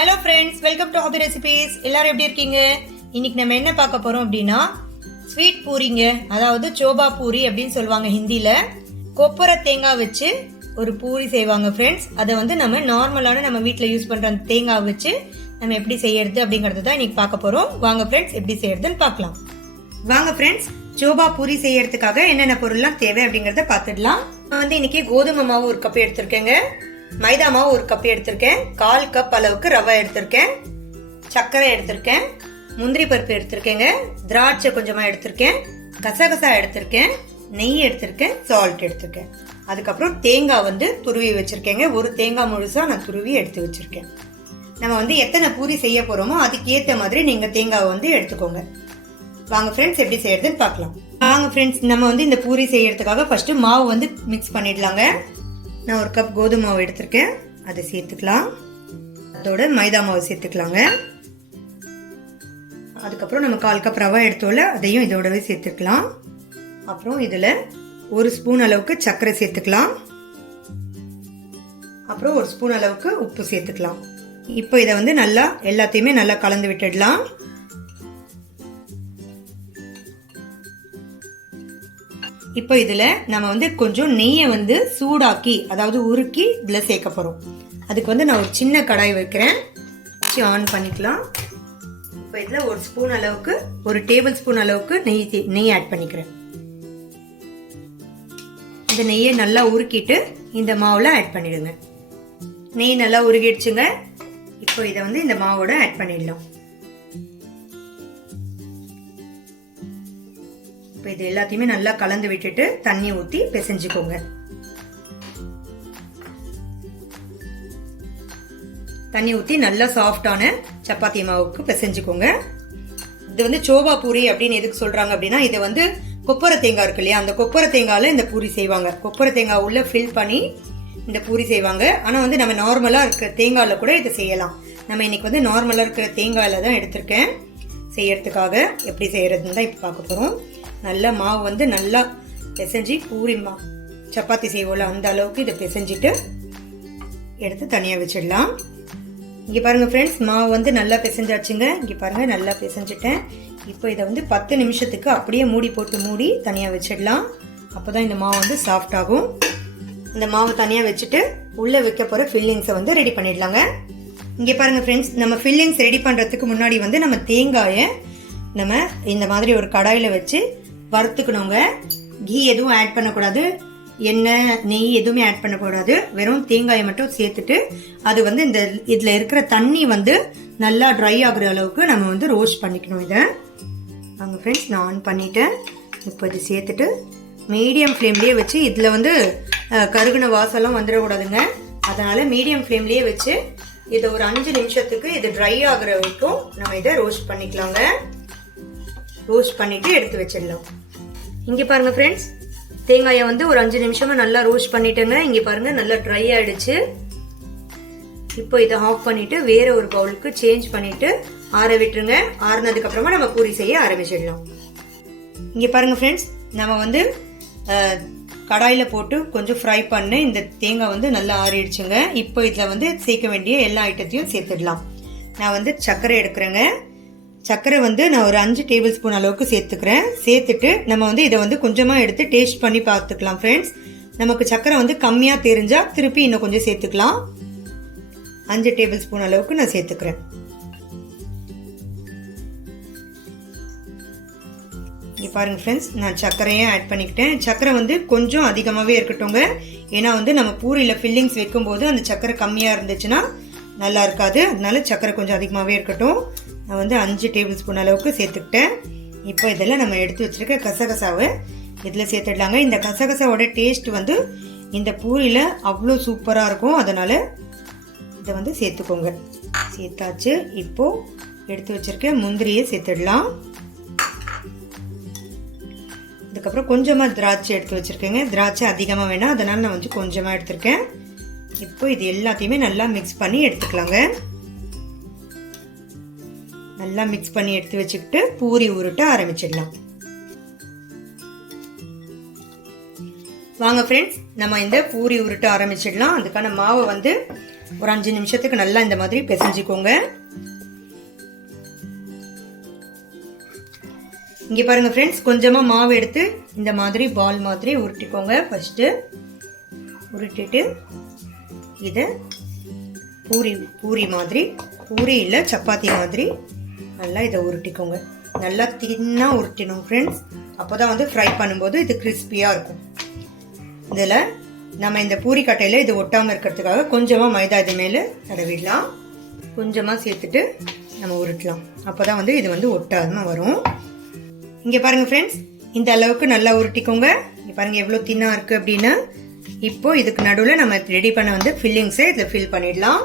Hello friends, welcome to hobby recipes. எல்லாரும் எப்படி இருக்கீங்க? இன்னைக்கு நம்ம என்ன பார்க்க போறோம் அப்படின்னா ஸ்வீட் பூரிங்க. அதாவது சோபா பூரி அப்படின்னு சொல்லுவாங்க ஹிந்தியில. கொப்பரை தேங்காய் வச்சு ஒரு பூரி செய்வாங்க ஃப்ரெண்ட்ஸ். அதை வந்து நம்ம நார்மலான நம்ம வீட்டில் யூஸ் பண்ற அந்த தேங்காய் வச்சு நம்ம எப்படி செய்யறது அப்படிங்கறது தான் இன்னைக்கு பார்க்க போறோம். வாங்க ஃப்ரெண்ட்ஸ், எப்படி செய்யறதுன்னு பார்க்கலாம். வாங்க ஃப்ரெண்ட்ஸ், சோபா பூரி செய்யறதுக்காக என்னென்ன பொருள்லாம் தேவை அப்படிங்கறத பார்த்துடலாம். நான் வந்து இன்னைக்கு கோதுமை மாவு ஒரு கப் எடுத்திருக்கேங்க, மைதா மாவு ஒரு கப் எடுத்திருக்கேன், 1/4 கப் அளவுக்கு ரவை எடுத்திருக்கேன், சர்க்கரை எடுத்திருக்கேன், முந்திரி பருப்பு எடுத்திருக்கேங்க, திராட்சை கொஞ்சமா எடுத்திருக்கேன், கசகசா எடுத்திருக்கேன், நெய் எடுத்திருக்கேன், சால்ட் எடுத்திருக்கேன். அதுக்கப்புறம் தேங்காய் வந்து துருவி வச்சிருக்கேங்க. ஒரு தேங்காய் முழுசா நான் துருவி எடுத்து வச்சிருக்கேன். நம்ம வந்து எத்தனை பூரி செய்ய போறோமோ அதுக்கு ஏற்ற மாதிரி நீங்க தேங்காவை வந்து எடுத்துக்கோங்க. வாங்க ஃப்ரெண்ட்ஸ், எப்படி செய்யறதுன்னு பார்க்கலாம். வாங்க ஃப்ரெண்ட்ஸ், நம்ம வந்து இந்த பூரி செய்யறதுக்காக ஃபர்ஸ்ட் மாவு வந்து மிக்ஸ் பண்ணிடலாங்க. நான் ஒரு கப் கோதுமை மாவு எடுத்திருக்கேன், அதை சேர்த்துக்கலாம். அதோட மைதா மாவு சேர்த்துக்கலாங்க. அதுக்கப்புறம் நம்ம 1/4 கப் ரவை எடுத்தோம்ல, அதையும் இதோடவே சேர்த்துக்கலாம். அப்புறம் இதுல 1 ஸ்பூன் அளவுக்கு சர்க்கரை சேர்த்துக்கலாம். அப்புறம் 1 ஸ்பூன் அளவுக்கு உப்பு சேர்த்துக்கலாம். இப்போ இதை வந்து நல்லா எல்லாத்தையுமே நல்லா கலந்து விட்டுடலாம். இப்போ இதுல நம்ம வந்து கொஞ்சம் நெய்யை வந்து சூடாக்கி, அதாவது உருக்கி இதுல சேர்க்க போறோம். அதுக்கு வந்து நான் ஒரு சின்ன கடாய் வைக்கிறேன், ஆன் பண்ணிக்கலாம். இப்போ இதுல 1 ஸ்பூன் அளவுக்கு, 1 டேபிள் ஸ்பூன் அளவுக்கு நெய் ஆட் பண்ணிக்கிறேன். இந்த நெய்யை நல்லா உருக்கிட்டு இந்த மாவுல ஆட் பண்ணிடுங்க. நெய் நல்லா உருகிடுச்சுங்க. இப்போ இதை வந்து இந்த மாவோட ஆட் பண்ணிடலாம். இப்போ இது எல்லாத்தையுமே நல்லா கலந்து விட்டுட்டு தண்ணி ஊற்றி பிசைஞ்சுக்கோங்க. தண்ணி ஊற்றி நல்லா சாஃப்டான சப்பாத்தி மாவுக்கு பிசைஞ்சுக்கோங்க. இது வந்து சோபா பூரி அப்படின்னு எதுக்கு சொல்றாங்க அப்படின்னா, இது வந்து கொப்பரை தேங்காய் இருக்கு இல்லையா, அந்த கொப்பரை தேங்காயில இந்த பூரி செய்வாங்க. கொப்பரை தேங்காய் உள்ள ஃபில் பண்ணி இந்த பூரி செய்வாங்க. ஆனா வந்து நம்ம நார்மலா இருக்கிற தேங்காயில கூட இதை செய்யலாம். நம்ம இன்னைக்கு வந்து நார்மலா இருக்கிற தேங்காயில தான் எடுத்திருக்கேன் செய்யறதுக்காக. எப்படி செய்யறதுன்னு தான் இப்போ பார்க்க போறோம். நல்லா மாவு வந்து நல்லா பிசைஞ்சு பூரி சப்பாத்தி செய்வோம்ல அந்த அளவுக்கு இதை பிசைஞ்சிட்டு எடுத்து தனியா வச்சிடலாம். இங்க பாருங்க ஃப்ரெண்ட்ஸ், மாவு வந்து நல்லா பிசைஞ்சாச்சுங்க. இங்க பாருங்க, நல்லா பிசைஞ்சிட்டேன். இப்போ இதை வந்து 10 நிமிஷத்துக்கு அப்படியே மூடி போட்டு மூடி தனியா வச்சிடலாம். அப்போதான் இந்த மாவு வந்து சாஃப்ட் ஆகும். இந்த மாவு தனியா வச்சுட்டு உள்ள வைக்க போற ஃபில்லிங்ஸை வந்து ரெடி பண்ணிடலாங்க. இங்க பாருங்க ஃப்ரெண்ட்ஸ், நம்ம ஃபில்லிங்ஸ் ரெடி பண்றதுக்கு முன்னாடி வந்து நம்ம தேங்காயை நம்ம இந்த மாதிரி ஒரு கடாயில வச்சு வறுத்துக்கணுங்க. கீ எதுவும் ஆட் பண்ணக்கூடாது, எண்ணெய் நெய் எதுவுமே ஆட் பண்ணக்கூடாது. வெறும் தேங்காயை மட்டும் சேர்த்துட்டு அது வந்து இந்த இதுல இருக்கிற தண்ணி வந்து நல்லா ட்ரை ஆகுற அளவுக்கு நம்ம வந்து ரோஸ்ட் பண்ணிக்கணும். இதை வாங்க ஃப்ரெண்ட்ஸ், நான் ஆன் பண்ணிட்டேன். இப்போ இது சேர்த்துட்டு மீடியம் ஃப்ளேம்லயே வச்சு, இதுல வந்து கருகுன வாசம்லாம் வந்துடக்கூடாதுங்க. அதனால மீடியம் ஃப்ளேம்லயே வச்சு இதை ஒரு 5 நிமிஷத்துக்கு இது ட்ரை ஆகுற வரைக்கும் நம்ம இதை ரோஸ்ட் பண்ணிக்கலாங்க. ரோஸ்ட் பண்ணிட்டு எடுத்து வச்சிடலாம். இங்க பாருங்க ஃப்ரெண்ட்ஸ், தேங்காயை வந்து ஒரு 5 நிமிஷமா நல்லா ரோஸ்ட் பண்ணிட்டேங்க. இங்க பாருங்க, நல்லா ட்ரை ஆயிடுச்சு. இப்போ இதை ஆஃப் பண்ணிட்டு வேற ஒரு பவுலுக்கு சேஞ்ச் பண்ணிட்டு ஆற விட்டுருங்க. ஆறுனதுக்கு அப்புறமா நம்ம பூரி செய்ய ஆரம்பிச்சிடலாம். இங்க பாருங்க ஃப்ரெண்ட்ஸ், நம்ம வந்து கடாயில போட்டு கொஞ்சம் ஃப்ரை பண்ண இந்த தேங்காய் வந்து நல்லா ஆறிடுச்சுங்க. இப்போ இதுல வந்து சேர்க்க வேண்டிய எல்லா ஐட்டத்தையும் சேர்த்துடலாம். நான் வந்து சர்க்கரை எடுக்கிறேங்க. சர்க்கரை வந்து நான் ஒரு 5 டேபிள் ஸ்பூன் அளவுக்கு சேர்த்துக்கிறேன். சேர்த்துட்டு நம்ம வந்து இதை வந்து கொஞ்சமா எடுத்து டேஸ்ட் பண்ணி பார்த்துக்கலாம் ஃப்ரெண்ட்ஸ். நமக்கு சர்க்கரை வந்து கம்மியா தெரிஞ்சா திருப்பி இன்னும் கொஞ்சம் சேர்த்துக்கலாம். 5 டேபிள் ஸ்பூன் அளவுக்கு நான் சேர்த்துக்கிறேன். இங்க பாருங்க ஃப்ரெண்ட்ஸ், நான் சர்க்கரையும் ஆட் பண்ணிக்கிட்டேன். சர்க்கரை வந்து கொஞ்சம் அதிகமாகவே இருக்கட்டும்ங்க. ஏன்னா வந்து நம்ம பூரியில ஃபில்லிங்ஸ் வைக்கும் போது அந்த சர்க்கரை கம்மியா இருந்துச்சுன்னா நல்லா இருக்காது. அதனால சர்க்கரை கொஞ்சம் அதிகமாகவே இருக்கட்டும். நான் வந்து 5 டேபிள் ஸ்பூன் அளவுக்கு சேர்த்துக்கிட்டேன். இப்போ இதில் நம்ம எடுத்து வச்சிருக்க கசகசாவை இதில் சேர்த்துடலாங்க. இந்த கசகசாவோட டேஸ்ட் வந்து இந்த பூரியில் அவ்வளோ சூப்பராக இருக்கும். அதனால இதை வந்து சேர்த்துக்கோங்க. சேர்த்தாச்சு. இப்போ எடுத்து வச்சிருக்க முந்திரியை சேர்த்துடலாம். அதுக்கப்புறம் கொஞ்சமாக திராட்சை எடுத்து வச்சிருக்கேங்க. திராட்சை அதிகமாக வேணாம், அதனால நான் வந்து கொஞ்சமாக எடுத்திருக்கேன். இப்போ இது எல்லாத்தையுமே நல்லா மிக்ஸ் பண்ணி எடுத்துக்கலாங்க. நல்லா மிக்ஸ் பண்ணி எடுத்து வச்சுக்கிட்டு பூரி உருட்ட ஆரம்பிச்சிடலாம். வாங்க ஃப்ரெண்ட்ஸ், நம்ம இந்த பூரி உருட்ட ஆரம்பிச்சிடலாம். அதுக்கான மாவை வந்து ஒரு 5 நிமிஷத்துக்கு நல்லா இந்த மாதிரி பிசைஞ்சுக்கோங்க. இங்க பாருங்க ஃப்ரெண்ட்ஸ், கொஞ்சமா மாவு எடுத்து இந்த மாதிரி பால் மாதிரி உருட்டிக்கோங்க. ஃபர்ஸ்ட் உருட்டிட்டு இதை பூரி மாதிரி, பூரி இல்லை சப்பாத்தி மாதிரி நல்லா இதை உருட்டிக்கோங்க. நல்லா தின்னா உருட்டினோம் ஃப்ரெண்ட்ஸ். அப்போதான் வந்து ஃப்ரை பண்ணும்போது இது கிறிஸ்பியாக இருக்கும். இதில் நம்ம இந்த பூரி கட்டையில் இது ஒட்டாமல் இருக்கிறதுக்காக கொஞ்சமாக மைதா இது மேலே தடவிடலாம். கொஞ்சமாக சேர்த்துட்டு நம்ம உருட்டலாம். அப்போ தான் வந்து இது வந்து ஒட்டாமல் வரும். இங்கே பாருங்கள் ஃப்ரெண்ட்ஸ், இந்த அளவுக்கு நல்லா உருட்டிக்கோங்க. இங்கே பாருங்கள் எவ்வளோ தின்னாக இருக்குது அப்படின்னு. இப்போ இதுக்கு நடுவில் நம்ம ரெடி பண்ண வந்து ஃபில்லிங்ஸை இதில் ஃபில் பண்ணிடலாம்.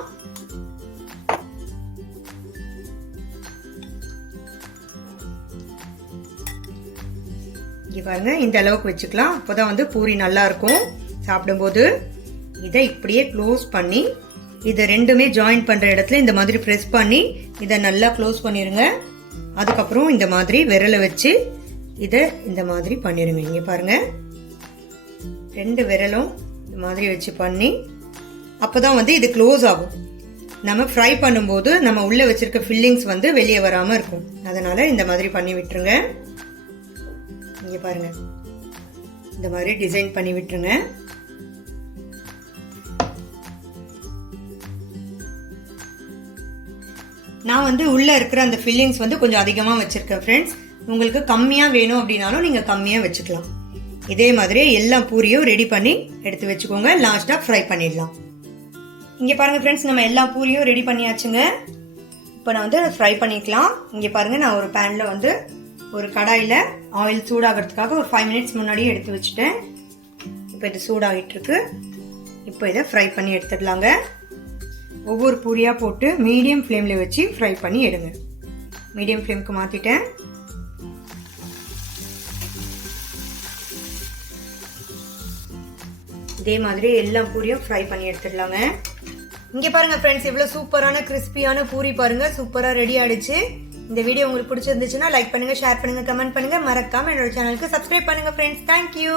இங்கே பாருங்க இந்த அளவுக்கு வச்சுக்கலாம். அப்போதான் வந்து பூரி நல்லா இருக்கும் சாப்பிடும்போது. இதை இப்படியே க்ளோஸ் பண்ணி இதை ரெண்டுமே ஜாயின் பண்ணுற இடத்துல இந்த மாதிரி ப்ரெஸ் பண்ணி இதை நல்லா க்ளோஸ் பண்ணிடுங்க. அதுக்கப்புறம் இந்த மாதிரி விரலை வச்சு இதை இந்த மாதிரி பண்ணிடுங்க. இங்கே பாருங்க, 2 விரலும் இந்த மாதிரி வச்சு பண்ணி அப்போதான் வந்து இது க்ளோஸ் ஆகும். நம்ம ஃப்ரை பண்ணும்போது நம்ம உள்ளே வச்சிருக்க ஃபில்லிங்ஸ் வந்து வெளியே வராமல் இருக்கும். அதனால இந்த மாதிரி பண்ணி விட்டுருங்க. இங்கே பாருங்க, இந்த மாதிரி டிசைன் பண்ணி விட்டுருங்க. நான் வந்து உள்ள இருக்கிற அந்த ஃபில்லிங்ஸ் வந்து கொஞ்சம் அதிகமாக வச்சிருக்கேன் ஃப்ரெண்ட்ஸ். உங்களுக்கு கம்மியாக வேணும் அப்படின்னாலும் நீங்கள் கம்மியாக வச்சுக்கலாம். இதே மாதிரி எல்லா பூரியும் ரெடி பண்ணி எடுத்து வச்சுக்கோங்க. லாஸ்ட்டாக ஃப்ரை பண்ணிடலாம். இங்கே பாருங்கள் ஃப்ரெண்ட்ஸ், நம்ம எல்லா பூரியும் ரெடி பண்ணியாச்சுங்க. இப்போ நான் வந்து ஃப்ரை பண்ணிக்கலாம். இங்கே பாருங்கள், நான் ஒரு பேனில் வந்து ஒரு கடாயில் ஆயில் சூடாகிறதுக்காக ஒரு 5 மினிட்ஸ் முன்னாடியே எடுத்து வச்சுட்டேன். இப்போ இது சூடாகிட்டு இருக்கு. இப்போ இதை ஃப்ரை பண்ணி எடுத்துடலாங்க. ஒவ்வொரு பூரியாக போட்டு மீடியம் ஃப்ளேமில் வச்சு ஃப்ரை பண்ணி எடுங்க. மீடியம் ஃப்ளேமுக்கு மாற்றிட்டேன். இதே மாதிரி எல்லா பூரியும் ஃப்ரை பண்ணி எடுத்துடலாங்க. இங்கே பாருங்க ஃப்ரெண்ட்ஸ், இவ்வளோ சூப்பரான கிறிஸ்பியான பூரி பாருங்க, சூப்பராக ரெடி ஆயிடுச்சு. இந்த வீடியோ உங்களுக்கு பிடிச்சிருந்துச்சுன்னா லைக் பண்ணுங்க, ஷேர் பண்ணுங்க, கமெண்ட் பண்ணுங்க. மறக்காம என்னோட சேனலுக்கு சப்ஸ்கிரைப் பண்ணுங்க ஃப்ரெண்ட்ஸ். தேங்க்யூ.